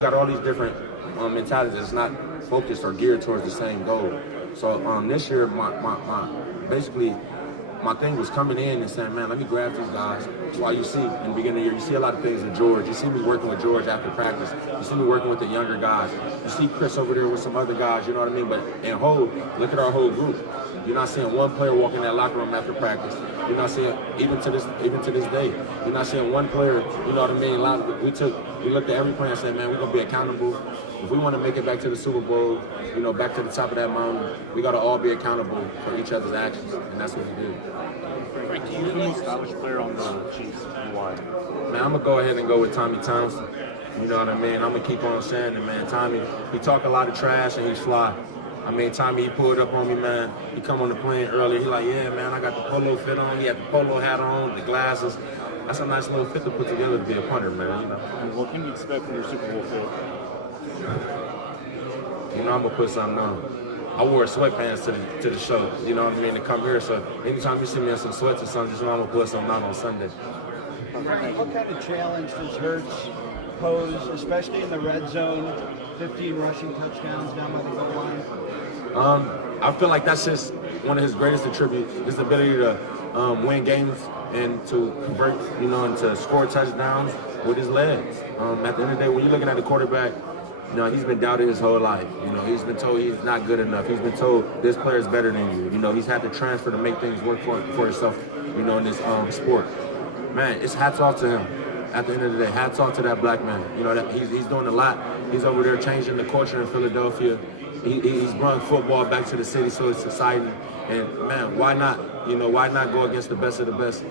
got all these different mentalities. It's not focused or geared towards the same goal. So this year, basically my thing was coming in and saying, man, let me grab these guys. That's why you see in the beginning of the year, you see a lot of things in George. You see me working with George after practice. You see me working with the younger guys. You see Chris over there with some other guys, you know what I mean? But in whole, look at our whole group. You're not seeing one player walk in that locker room after practice. You're not seeing, even to this day, you're not seeing one player, you know what I mean? We looked at every player and said, man, we're going to be accountable. If we want to make it back to the Super Bowl, you know, back to the top of that mountain, we got to all be accountable for each other's actions, and that's what we do. Frank, do you have the most stylish player on the Chiefs and why? Man, I'm going to go ahead and go with Tommy Townsend. You know what I mean? I'm going to keep on saying it, man. Tommy, he talk a lot of trash and he's fly. I mean, Tommy, he pulled up on me, man. He come on the plane early. He like, yeah, man, I got the polo fit on. He had the polo hat on, the glasses. That's a nice little fit to put together to be a punter, man, you know. And what can you expect from your Super Bowl fit? You know, I'm going to put something on. I wore sweatpants to the show, you know what I mean, to come here. So anytime you see me in some sweats or something, just know I'm going to put something on Sunday. What kind of challenge does Hurts pose, especially in the red zone, 15 rushing touchdowns down by the goal line? I feel like that's just one of his greatest attributes, his ability to win games and to convert, you know, and to score touchdowns with his legs. At the end of the day, when you're looking at the quarterback, you know, he's been doubted his whole life. You know, he's been told he's not good enough. He's been told this player is better than you. You know, he's had to transfer to make things work for himself, you know, in this sport. Man, it's hats off to him. At the end of the day, hats off to that black man. You know, that he's doing a lot. He's over there changing the culture in Philadelphia. He's brought football back to the city, so it's exciting. And man, why not? You know, why not go against the best of the best?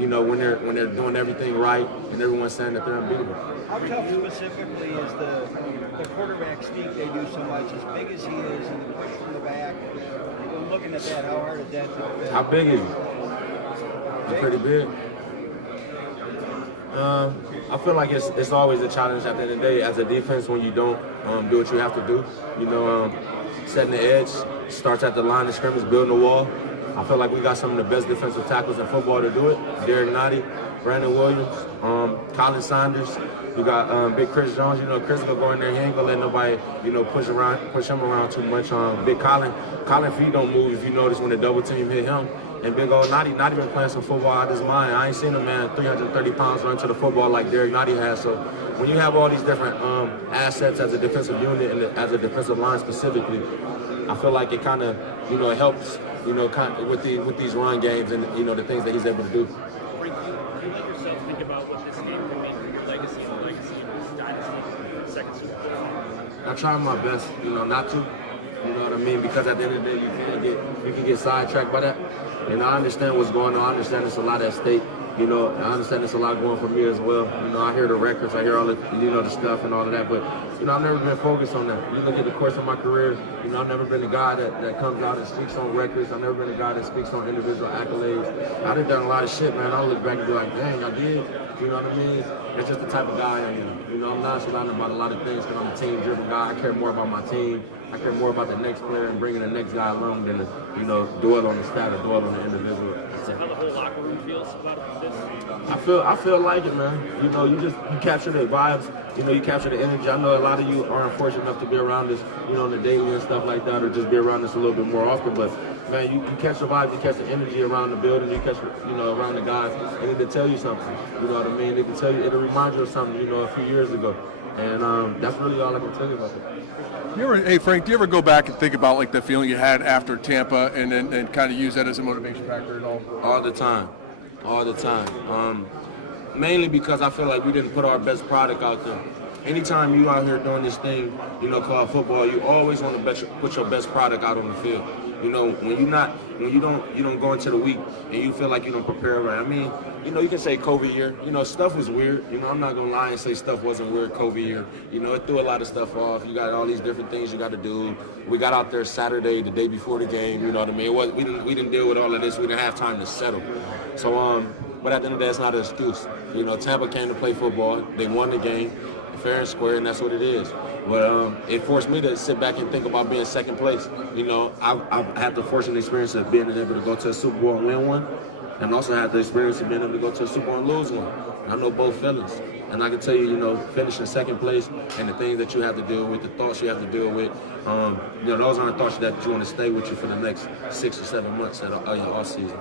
You know, when they're doing everything right and everyone's saying that they're unbeatable. How tough specifically is the quarterback sneak they do so much? As big as he is and the push from the back, looking at that, how hard is that to defend? How big is he? He's pretty big. I feel like it's always a challenge at the end of the day as a defense when you don't do what you have to do. You know, setting the edge starts at the line of scrimmage, building the wall. I feel like we got some of the best defensive tackles in football to do it. Derek Nottie, Brandon Williams, Colin Saunders. You got Big Chris Jones. You know, Chris will go in there. He ain't gonna let nobody, you know, push him around too much. Big Colin feet don't move. If you notice when the double team hit him. And big old Nottie been playing some football out of his mind. I ain't seen a man 330 pounds run to the football like Derek Nottie has. So when you have all these different assets as a defensive unit and as a defensive line specifically, I feel like it kind of, you know, it helps, you know, with these run games and, you know, the things that he's able to do. Frank, do you let yourself think about what this game can mean for your legacy and the legacy of this dynasty, second Super Bowl? I try my best, you know, not to. You know what I mean? Because at the end of the day, you can get sidetracked by that. And I understand what's going on. I understand there's a lot at stake. You know, I understand there's a lot going for me as well. You know, I hear the records, I hear all the, you know, the stuff and all of that. But, you know, I've never been focused on that. You look at the course of my career, you know, I've never been a guy that comes out and speaks on records. I've never been a guy that speaks on individual accolades. I done done a lot of shit, man. I look back and be like, dang, I did. You know what I mean? It's just the type of guy I am. You know, I'm not surrounded about a lot of things because I'm a team-driven guy. I care more about my team. I care more about the next player and bringing the next guy along than to, you know, dwell on the stat or dwell on the individual. Is that how the whole locker room feels about this? I feel like it, man. You know, you capture the vibes. You know, you capture the energy. I know a lot of you aren't fortunate enough to be around us, you know, on the daily and stuff like that, or just be around us a little bit more often. But man, you catch the vibes, you catch the energy around the building, you catch, you know, around the guys, and it'll tell you something. You know what I mean? It can tell you, it'll remind you of something, you know, a few years ago. And that's really all I can tell you about it. Hey Frank, do you ever go back and think about like the feeling you had after Tampa, and then kind of use that as a motivation factor at all? All the time. Mainly because I feel like we didn't put our best product out there. Anytime you out here doing this thing, you know, called football, you always want to put your best product out on the field. You know, when you don't go into the week and you feel like you don't prepare right. I mean, you know, you can say COVID year. You know, stuff was weird. You know, I'm not gonna lie and say stuff wasn't weird COVID year. You know, it threw a lot of stuff off. You got all these different things you got to do. We got out there Saturday, the day before the game. You know what I mean? We didn't deal with all of this. We didn't have time to settle. So but at the end of the day, it's not an excuse. You know, Tampa came to play football. They won the game, fair and square, and that's what it is. But it forced me to sit back and think about being second place. You know, I've had the fortunate experience of being able to go to a Super Bowl and win one, and also had the experience of being able to go to a Super Bowl and lose one. I know both feelings. And I can tell you, you know, finishing second place and the things that you have to deal with, the thoughts you have to deal with, you know, those aren't thoughts that you want to stay with you for the next 6 or 7 months of your off season.